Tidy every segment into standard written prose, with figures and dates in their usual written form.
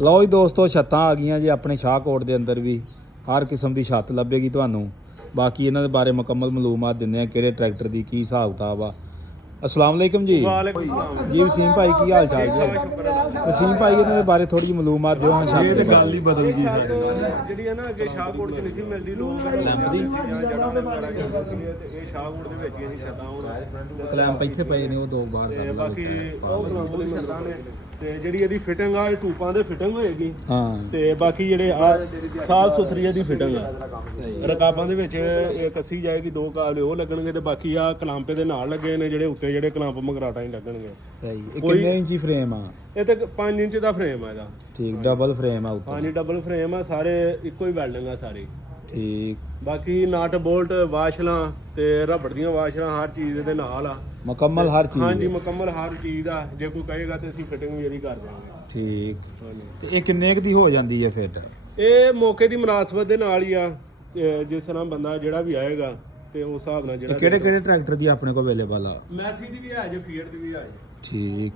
ਲਓ ਜੀ ਦੋਸਤੋ, ਛੱਤਾਂ ਆ ਗਈਆਂ ਜੀ ਆਪਣੇ ਸ਼ਾਹਕੋਟ ਦੇ ਅੰਦਰ ਵੀ। ਹਰ ਕਿਸਮ ਦੀ ਛੱਤ ਲੱਭੇਗੀ ਤੁਹਾਨੂੰ। ਬਾਕੀ ਇਹਨਾਂ ਦੇ ਬਾਰੇ ਮੁਕੰਮਲ ਮਾਲੂਮਾਤ ਦਿੰਦੇ ਆ, ਕਿਹੜੇ ਟਰੈਕਟਰ ਦੀ ਕੀ ਹਿਸਾਬ ਕਿਤਾਬ ਆ। अस्सलाम वालेकुम जी। वालेकुम सलाम जी वसीम भाई की हाल चाल जी? वसीम भाई ਇਹਨਾਂ ਦੇ ਬਾਰੇ ਥੋੜੀ ਜਿਹੀ ਮਾਲੂਮਾਤ ਦਿਓ। ਹਾਂ ਇਹ ਤੇ ਗੱਲ ਹੀ ਬਦਲ ਗਈ ਜਿਹੜੀ ਹੈ ਨਾ, ਅੱਗੇ ਸ਼ਾਹਕੋਟ 'ਚ ਨਹੀਂ ਸੀ ਮਿਲਦੀ, ਲੋਕ ਲੈਂਬਦੀ ਜੜਾਂ ਦੇ ਵਗੈਰਾ ਜਾਂਦੀ ਹੈ, ਤੇ ਇਹ ਸ਼ਾਹਕੋਟ ਦੇ ਵਿੱਚ ਹੀ ਨਹੀਂ ਛੱਤਾਂ ਹੁਣ ਸਲੈਮ ਇੱਥੇ ਪਏ ਨੇ, ਉਹ ਦੋ ਬਾਹਰ ਤੇ ਬਾਕੀ ਉਹ ਬਣਾਉਂਦੇ ਨੇ ਛੱਤਾਂ ਨੇ। ਤੇ ਜਿਹੜੀ ਇਹਦੀ ਫਿਟਿੰਗ ਆ, ਇਹ ਟੂਪਾਂ ਦੇ ਫਿਟਿੰਗ ਹੋਏਗੀ। ਹਾਂ ਤੇ ਬਾਕੀ ਜਿਹੜੇ ਆ ਸਾਫ ਸੁਥਰੀ ਇਹਦੀ ਫਿਟਿੰਗ ਆ। ਰਕਾਬਾਂ ਦੇ ਵਿੱਚ ਇਹ ਕੱਸੀ ਜਾਏਗੀ, ਦੋ ਕਾਬਲੇ ਉਹ ਲੱਗਣਗੇ, ਤੇ ਬਾਕੀ ਆ ਕਲਾਂਪੇ ਦੇ ਨਾਲ ਲੱਗੇ ਨੇ, ਜਿਹੜੇ ਉੱਤੇ ਜਿਹੜੇ ਕਲਾਂਪ ਮਗਰਾਟਾ ਹੀ ਲੱਗਣਗੇ। ਸਹੀ। ਇਹ ਕਿੰਨੇ ਇੰਚੀ ਫਰੇਮ ਆ? ਇਹ ਤੇ 5 ਇੰਚ ਦਾ ਫਰੇਮ ਆ ਇਹਦਾ। ਠੀਕ, ਡਬਲ ਫਰੇਮ ਆ ਉੱਤੇ? ਹਾਂਜੀ ਡਬਲ ਫਰੇਮ ਆ, ਸਾਰੇ ਇੱਕੋ ਹੀ ਵੈਲਡਿੰਗ ਆ ਸਾਰੀ। ਠੀਕ। ਬਾਕੀ ਨਟ ਬੋਲਟ ਵਾਸ਼ਲਾਂ ਤੇ ਰਬੜ ਦੀਆਂ ਵਾਸ਼ਲਾਂ ਹਰ ਚੀਜ਼ ਇਹਦੇ ਨਾਲ ਆ, ਮੁਕੰਮਲ ਹਰ ਚੀਜ਼? ਹਾਂਜੀ ਮੁਕੰਮਲ ਹਰ ਚੀਜ਼ ਆ। ਜੇ ਕੋਈ ਕਹੇਗਾ ਤੇ ਅਸੀਂ ਫਿਟਿੰਗ ਵੀ ਇਹਦੀ ਕਰ ਦਿਆਂਗੇ। ਠੀਕ। ਹਾਂਜੀ ਤੇ ਇਹ ਕਿੰਨੇ ਕੁ ਦੀ ਹੋ ਜਾਂਦੀ ਹੈ ਫਿੱਟ? ਇਹ ਮੌਕੇ ਦੀ ਮੁਨਾਸਬਤ ਦੇ ਨਾਲ ਹੀ ਆ, ਜਿਸ ਤਰ੍ਹਾਂ ਬੰਦਾ ਜਿਹੜਾ ਵੀ ਆਏਗਾ ਤੇ ਉਸ ਹਿਸਾਬ ਨਾਲ ਜਿਹੜਾ। ਕਿਹੜੇ ਕਿਹੜੇ ਟਰੈਕਟਰ ਦੀ ਆਪਣੇ ਕੋਲ ਅਵੇਲੇਬਲ ਆ? ਮੈਸੀ ਦੀ ਵੀ ਹੈ ਜੇ, ਫੀਟ ਦੀ ਵੀ ਹੈ ਜੇ। ਠੀਕ।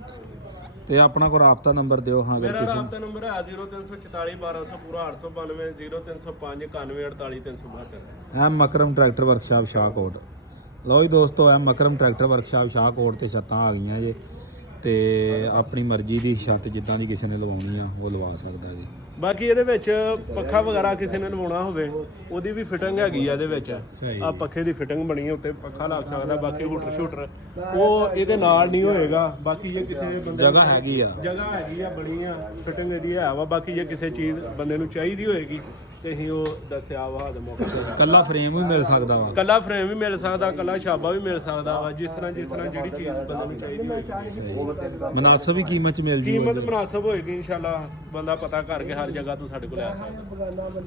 ਤੇ ਆਪਣਾ ਕੋਈ ਰਾਬਤਾ ਨੰਬਰ ਦਿਓ। ਹਾਂ ਮੇਰਾ ਰਾਬਤਾ ਨੰਬਰ ਹੈ 0344 1200 ਪੂਰਾ 892 0305 91 48 372। M Makram tractor workshop Shahkot. ਲਓ ਜੀ ਦੋਸਤੋ, M Makram tractor workshop Shahkot ਤੇ ਛੱਤਾਂ ਆ ਗਈਆਂ ਜੇ। ਤੇ ਆਪਣੀ ਮਰਜ਼ੀ ਦੀ ਛੱਤ ਜਿੱਦਾਂ ਦੀ ਕਿਸੇ ਨੇ ਲਵਾਉਣੀ ਆ ਉਹ ਲਵਾ ਸਕਦਾ ਜੀ। ਬਾਕੀ ਇਹਦੇ ਵਿੱਚ ਪੱਖਾ ਵਗੈਰਾ ਕਿਸੇ ਨੇ ਲਵਾਉਣਾ ਹੋਵੇ, ਉਹਦੀ ਵੀ ਫਿਟਿੰਗ ਹੈਗੀ ਆ ਇਹਦੇ ਵਿੱਚ। ਆ ਪੱਖੇ ਦੀ ਫਿਟਿੰਗ ਬਣੀ, ਉੱਤੇ ਪੱਖਾ ਲੱਗ ਸਕਦਾ। ਬਾਕੀ ਹੂਟਰ ਸ਼ੂਟਰ ਉਹ ਇਹਦੇ ਨਾਲ ਨਹੀਂ ਹੋਏਗਾ। ਬਾਕੀ ਜੇ ਕਿਸੇ ਬੰਦੇ ਜਗ੍ਹਾ ਹੈਗੀ ਆ ਬਣੀ ਆ, ਫਿਟਿੰਗ ਇਹਦੀ ਹੈ ਵਾ। ਬਾਕੀ ਜੇ ਕਿਸੇ ਚੀਜ਼ ਬੰਦੇ ਨੂੰ ਚਾਹੀਦੀ ਹੋਏਗੀ ਤੇ ਅਸੀਂ ਉਹ ਦਸਤਿਆਬ ਆ ਦੇ ਮੌਕੇ ਤੇ। ਕੱਲਾ ਫਰੇਮ ਵੀ ਮਿਲ ਸਕਦਾ ਵਾ? ਕੱਲਾ ਫਰੇਮ ਵੀ ਮਿਲ ਸਕਦਾ, ਕੱਲਾ ਛਾਬਾ ਵੀ ਮਿਲ ਸਕਦਾ ਵਾ, ਜਿਸ ਤਰ੍ਹਾਂ ਜਿਹੜੀ ਚੀਜ਼ ਬੰਦੇ ਨੂੰ ਚਾਹੀਦੀ ਹੋਏਗੀ। ਮੁਨਾਸਬ ਹੀ ਕੀਮਤ ਚ ਮਿਲ ਜੂ? ਕੀਮਤ ਮੁਨਾਸਬ ਹੋਏਗੀ ਇਨਸ਼ਾਅੱਲਾ। ਬੰਦਾ ਪਤਾ ਕਰਕੇ ਹਰ ਜਗ੍ਹਾ ਤੋਂ ਸਾਡੇ ਕੋਲ ਆ ਸਕਦਾ।